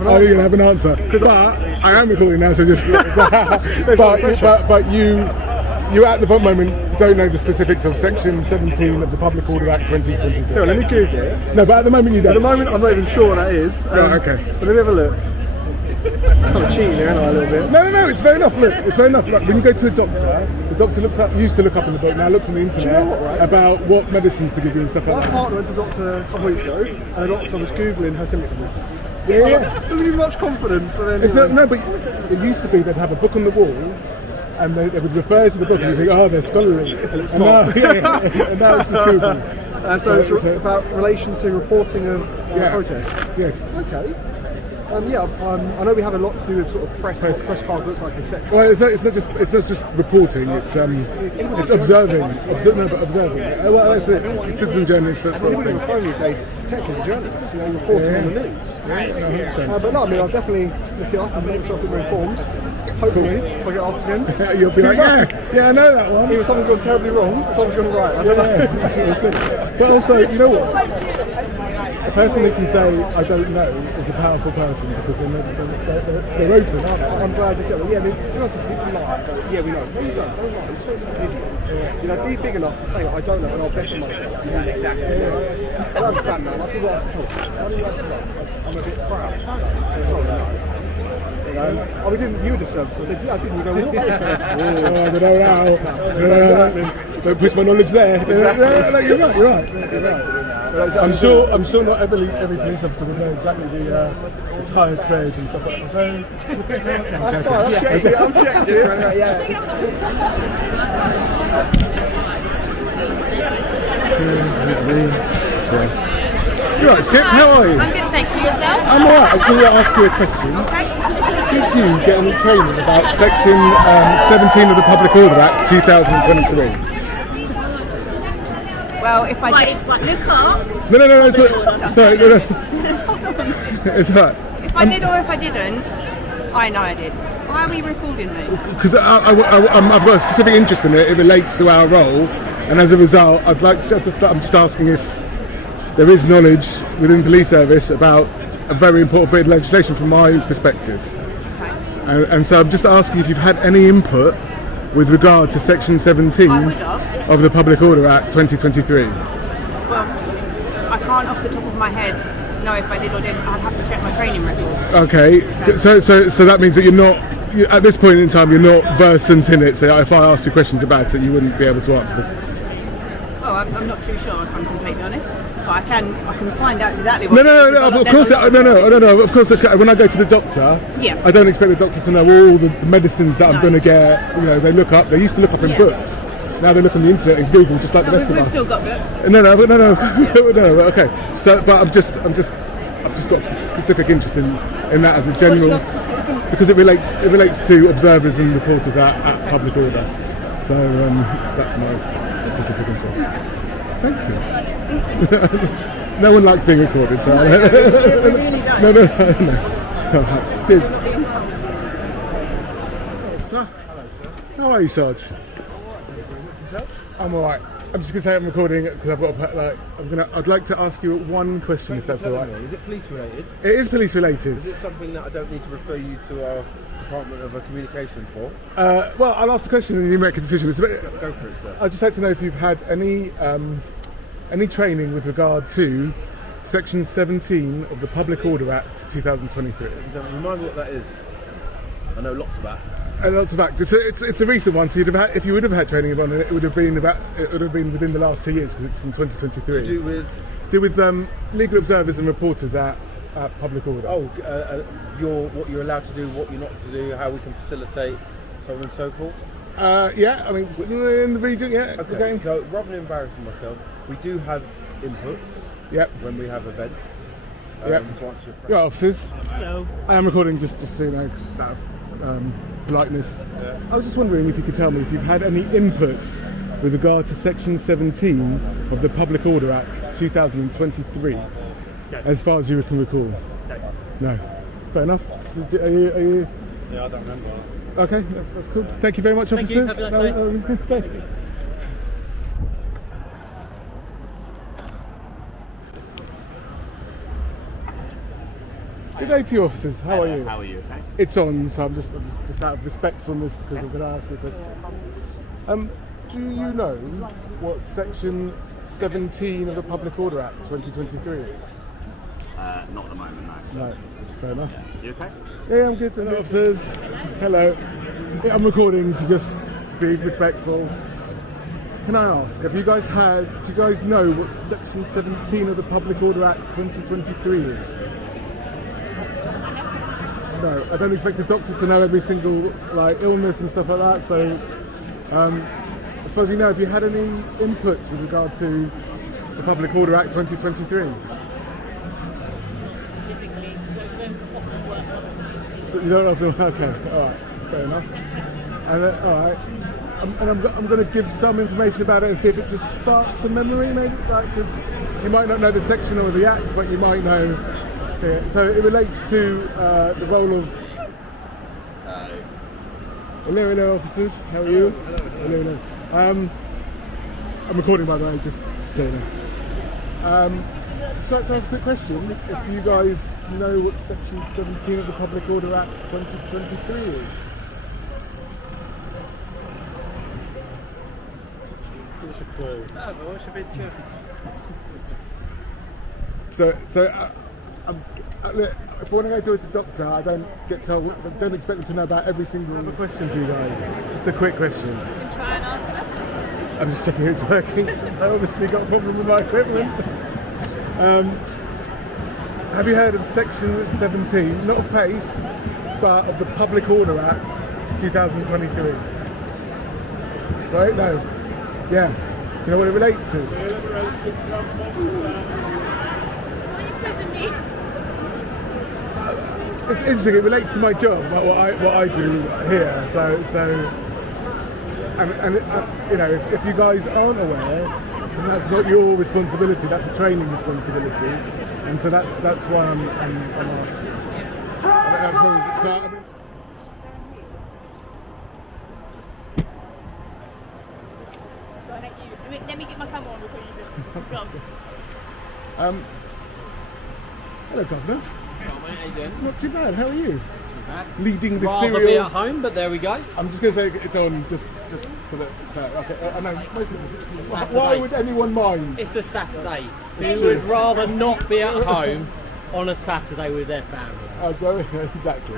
have an Oh, answer. you're going to have an answer. Because I am recording now, so just... but you at the moment don't know the specifics of Section 17 of the Public Order Act 2023. So let me Google it. No, but at the moment you don't. At the moment, I'm not even sure what that is. Right, okay. But let me have a look. I'm kind of cheating here, aren't I, a little bit? No, it's fair enough. Look, it's fair enough. Look, when you go to the doctor used to look up in the book, now looks on the internet. Do you know what, right? About what medicines to give you and stuff like My that. partner went to the doctor a couple of weeks ago, and the doctor was Googling her symptoms. Yeah. Doesn't give much confidence, but then... No, but it used to be they'd have a book on the wall, and they would refer to the book, and you think, oh, they're scholarly. And now it's just Google. So it's about relation to reporting of protests. Yes. Okay. I know we have a lot to do with sort of press what press cards look like, etc. Well, it's not just reporting. It's observing. Observing. Well, that's it. Citizen journalists, that sort of thing. Phone these days, it's technically journalists, reporting on the news. But no, I mean, I'll definitely look it up and make myself a bit more informed. Hopefully, if I get asked again, you'll be like, yeah, I know that one. Either something's gone terribly wrong, or something's gone right. I don't know. But also, you know what? A person who can say, I don't know, is a powerful person because they're open, aren't they? I'm glad you said that. Yeah, I mean, sometimes people lie. Yeah, we know. No, you don't lie. You're supposed to be an idiot. You know, be big enough to say, I don't know, and I'll bet you myself. Exactly. I understand that. Like, people ask me, how do you ask me? I'm a bit proud. Sorry, no. We didn't you disturb us. I said, yeah, I didn't. You go, what? I don't know now. Don't push my knowledge there. Exactly. You're right. I'm sure not every police officer would know exactly the tired trade and stuff like that. That's fine, I'm checked it. You're right, Skip, how are you? I'm good, thank you. Yourself? I'm alright, I just want to ask you a question. Okay. Did you get any training about Section 17 of the Public Order Act 2023? Well, if I did... Look up. No, sorry, it's alright. If I did or if I didn't, I know I did. Why are we recording me? Because I've got a specific interest in it. It relates to our role, and as a result, I'd like to start. I'm just asking if there is knowledge within the police service about a very important bit of legislation from my perspective. Okay. And so I'm just asking if you've had any input with regard to Section 17 of the Public Order Act 2023. Well, I can't off the top of my head know if I did or didn't. I'd have to check my training record. Okay. So that means that you're not, at this point in time, you're not versant in it. So if I asked you questions about it, you wouldn't be able to answer them. Oh, I'm not too sure if I'm completely honest. But I can find out exactly what. No. Of course, no. Of course, when I go to the doctor, I don't expect the doctor to know all the medicines that I'm going to get. You know, they look up. They used to look up in books. Now they look on the internet and Google, just like the rest of us. We've still got books. No. Okay. So, but I've just got a specific interest in that as a general, because it relates to observers and reporters at public order. So that's my specific interest. Thank you. No one likes being recorded, so we really don't. No. Cheers. How are you, Sarge? I'm alright. I'm just gonna say I'm recording because I've got I'd like to ask you one question, if that's alright. Is it police related? It is police related. Is it something that I don't need to refer you to our Department of Communication for? Well, I'll ask the question and you make a decision. Go for it, sir. I'd just like to know if you've had any training with regard to Section 17 of the Public Order Act 2023. Remind me what that is. I know lots of acts. Lots of acts. It's a recent one. So if you would have had training on it, it would have been within the last 2 years because it's from 2023. To do with legal observers and reporters at public order. What you're allowed to do, what you're not to do, how we can facilitate, so on and so forth. Yeah, I mean in the region. Yeah. Okay. So rather than embarrassing myself, we do have inputs. Yep. When we have events. Yep. To answer your officers. Hello. I am recording just so you know, out of politeness. Yeah. I was just wondering if you could tell me if you've had any input with regard to Section 17 of the Public Order Act 2023, as far as you can recall. No. Fair enough. Are you? Yeah, I don't remember. Okay, that's cool. Thank you very much, officers. Thank you. Have a nice day. Good day to you, officers. How are you? How are you? Okay. It's on, so I'm just out of respectfulness because I'm going to ask you a question. Do you know what Section 17 of the Public Order Act 2023 is? Not at the moment, no. No, fair enough. You okay? Yeah, I'm good. Hello, officers. Hello. Yeah, I'm recording to be respectful. Can I ask, do you guys know what Section 17 of the Public Order Act 2023 is? No, I don't expect a doctor to know every single illness and stuff like that. So, as far as you know, have you had any inputs with regard to the Public Order Act 2023? So you don't know? Okay, all right, fair enough. And all right, and I'm going to give some information about it and see if it just sparks a memory, maybe, because you might not know the section or the act, but you might know. Yeah, so it relates to the role of. Hello, officers. How are you? Hello. I'm recording, by the way, just so you know. So that's a quick question. If you guys know what Section 17 of the Public Order Act 2023 is. Give us a clue. So if I want to go to the doctor, I don't expect them to know about every single question for you guys. Just a quick question. Try and answer. I'm just checking it's working. I obviously got a problem with my equipment. Have you heard of Section 17, not of PACE, but of the Public Order Act 2023? Sorry? No. Yeah. Do you know what it relates to? Are you quizzing me? It's interesting. It relates to my job, like what I do here. If you guys aren't aware, then that's not your responsibility. That's a training responsibility, and so that's why I'm asking. Let me get my camera on before you do. Go. Hello, Governor. How you doing? Not too bad. How are you? Too bad. Leading the Rather serial. be at home, but there we go. I'm just going to say it's on, just so that. Okay. I know. Saturday. Why would anyone mind? It's a Saturday. Who would rather not be at home on a Saturday with their family? Oh, Joe, exactly.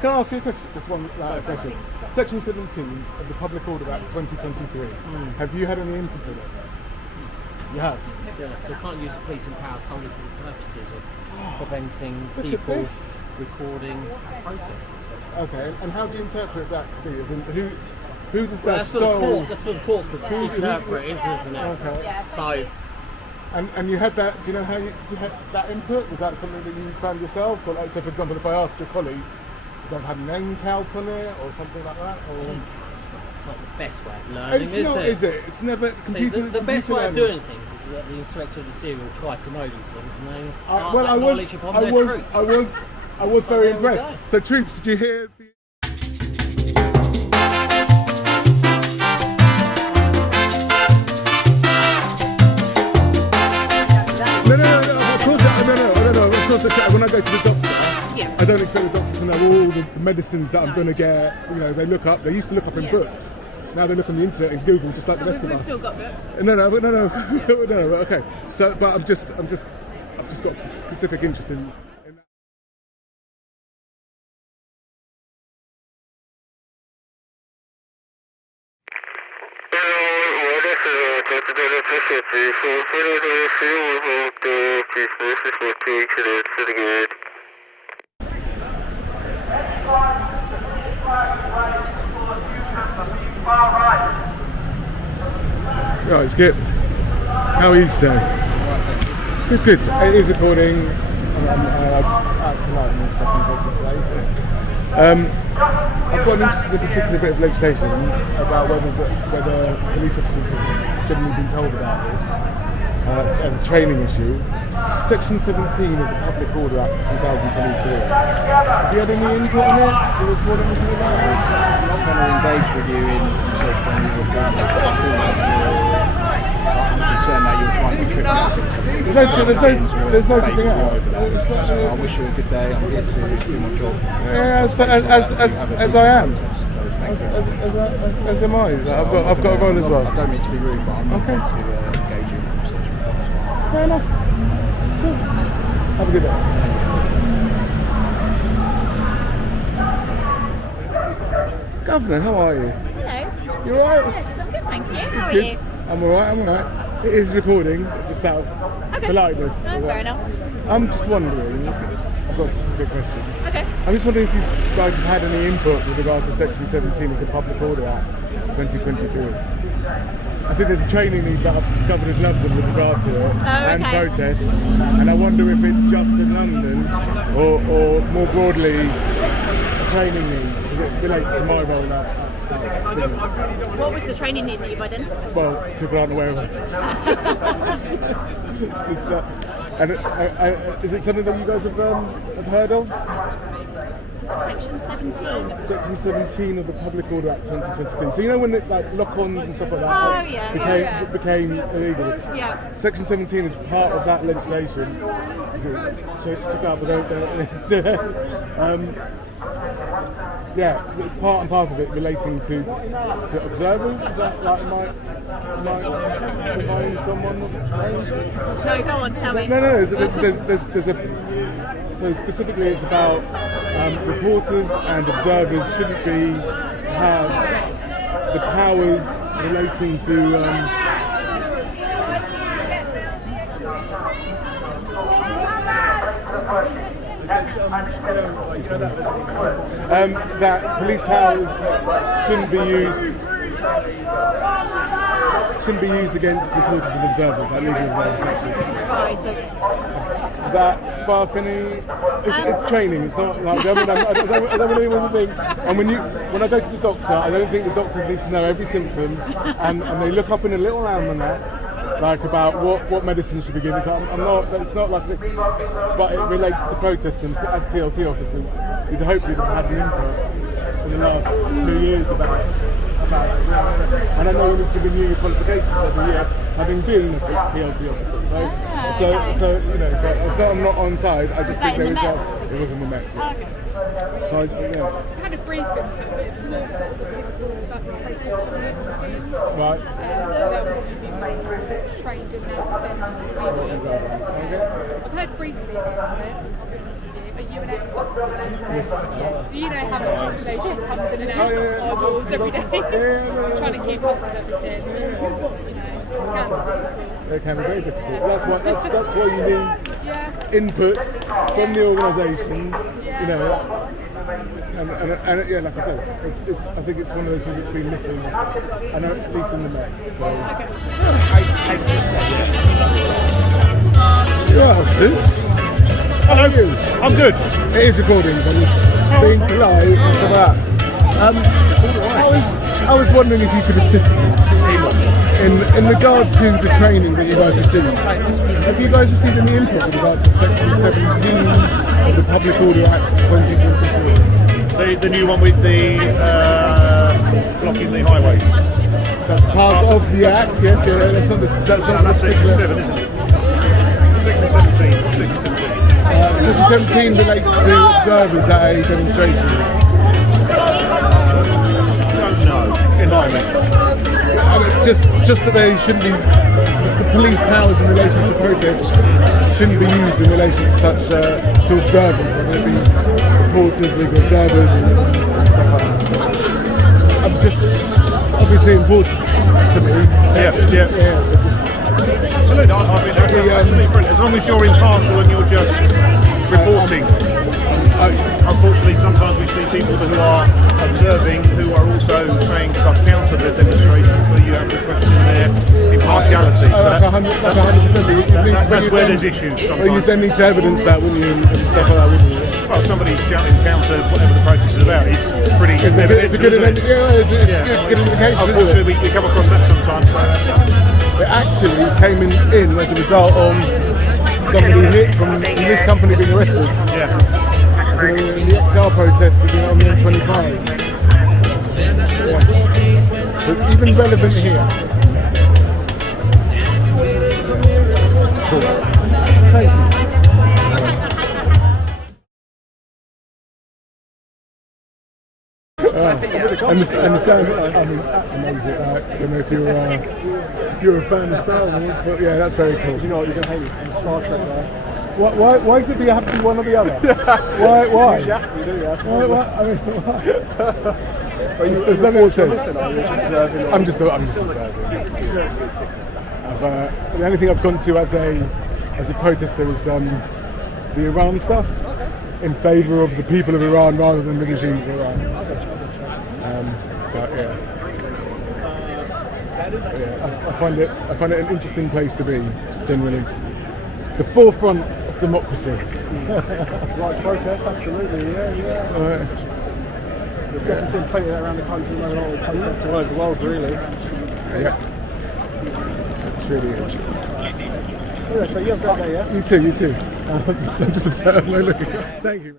Can I ask you a question? Just one question. Section 17 of the Public Order Act 2023. Have you had any input in it? You have. Yeah, so we can't use the police and power solely for the purposes of preventing Look at people this. recording protests, etc. Okay, and how do you interpret that to be? As in, who does that Well, that's for the sole- court. That's for the courts to interpret, isn't it? Okay. So. And you had that, do you know how did you have that input? Was that something that you found yourself? Or like, say for example, if I asked your colleagues, would they have had a name count on it or something like that? Or It's not the best way of learning, it's not, is it? It's never See, computer. the best computer way of learning. doing things is that the inspector of the serial tries to know these things and they Well, acknowledge upon their truth. I was very there we impressed. go. So, troops, did you hear? No. Of course, when I go to the doctor, I don't expect the doctor to know all the medicines that I'm going to get. You know, they used to look up in books. Now they look on the internet and Google, just like the rest of us. We've still got books. No. Okay. So, but I've just got specific interest in. Right, Skip. How are you today? Good. It is recording. I've got an interest in a particular bit of legislation about whether police officers have generally been told about this as a training issue. Section 17 of the Public Order Act 2022. Have you had any input on it? Do you report anything about it? I'm not going to engage with you in sort of when you report. I've got a full I'm concerned that you're trying to trip me up into There's no tripping out. So I wish you a good day. I'm here to do my job. Yeah, as I am. As am I. I've got a role as well. I don't mean to be rude, but I'm not Okay. going to engage you in conversation. Fair enough. Cool. Have a good day. Governor, how are you? Hello. You alright? Yes, I'm good, thank you. How are Good. you? I'm alright. It is recording, just out of Okay. politeness. No, fair enough. I'm just wondering, I've got a specific question. Okay. I'm just wondering if you guys have had any input with regards to Section 17 of the Public Order Act 2022. I think there's a training need that I've discovered in London with regard to it and okay. protests, and I wonder if it's just in London or more broadly a training need, because it relates to my role at What was the training need that you've identified? well, people aren't aware of it. And is it something that you guys have heard of? Section 17. Section 17 of the Public Order Act 2022. So you know when like lock-ons and stuff like that Oh, yeah. became illegal? Yeah. Section 17 is part of that legislation. Check out, but yeah, it's part and parcel of it relating to observers. Is that like might behind someone? No, go on, tell me. No. There's a so specifically it's about reporters and observers shouldn't have the powers relating to that police powers shouldn't be used against reporters and observers, like legal observers. Right, okay. Does that spark any? It's training. It's not like I don't want anyone to think. And when I go to the doctor, I don't think the doctor needs to know every symptom, and they look up in a little almanac, like about what medicine should be given. So I'm not. It's not like this, but it relates to protesting as PLT officers. We'd hopefully have had an input in the last 2 years about it. And I know you need to renew your qualifications every year, having been a PLT officer. So you know, so I'm not on side. I just think there was it was in the Met. Okay. So I had a briefing, but it's more sort of reports about the protest from local teams. right. So they'll probably be more trained in that than we are. I've heard briefly about it. I'll be honest with you. Are you an ex-officer then? Yes. Yeah. So you know how much information comes in and out of our doors every day. Trying to keep up with everything. It can be very difficult. That's why you need input from the organisation. You know, and yeah, like I said, it's I think it's one of those things that's been missing. I know it's at least in the Met. So. Yeah, officers. Hello. How are you? I'm good. It is recording, but it's being polite and stuff like that. I was wondering if you could assist me in regards to the training that you guys received. Have you guys received any input with regards to Section 17 of the Public Order Act 2022? The new one with the blocking the highways. That's part of the Act, yes. That's Section 7, isn't it? Section 17. Section 17 relates to observers at a demonstration. No, environment. Just that they shouldn't be, the police powers in relation to protests shouldn't be used in relation to such to observers, whether it be reporters, legal observers, and stuff like that. I'm just obviously important to me. Yeah. Absolutely, I think that's absolutely brilliant. As long as you're impartial and you're just reporting. Unfortunately, sometimes we see people who are observing who are also saying stuff counter the demonstration, so you have to question their impartiality. So like 100%. That's where there's issues sometimes. You then need to evidence that, wouldn't you, and stuff like that, wouldn't you? Well, somebody shouting counter whatever the protest is about is pretty evidential, It's a good indication. Unfortunately, we come across that sometimes. It actually came in as a result of somebody from this company being arrested. Yeah. The XR protest on the M25. Yeah. So it's even relevant here. Excellent. Thank you. And the sound, I mean, that's amazing. I don't know if you're a fan of Star Wars, but yeah, that's very cool. You know what, you're going to hate me. I'm a Star Trek guy. Why does it have to be one or the other? Why? You have to, do you? Why? I mean, why? There's nothing that says. I'm just observing. The only thing I've gone to as a protester is the Iran stuff, in favour of the people of Iran rather than the regime of Iran. But I find it an interesting place to be, generally. The forefront of democracy. Right to protest, absolutely, yeah. We've definitely seen plenty of that around the country, maybe not all protests all over the world, really. Yeah. It's really is. Yeah, so you have a great day, yeah? You too. I'm just observing. Thank you.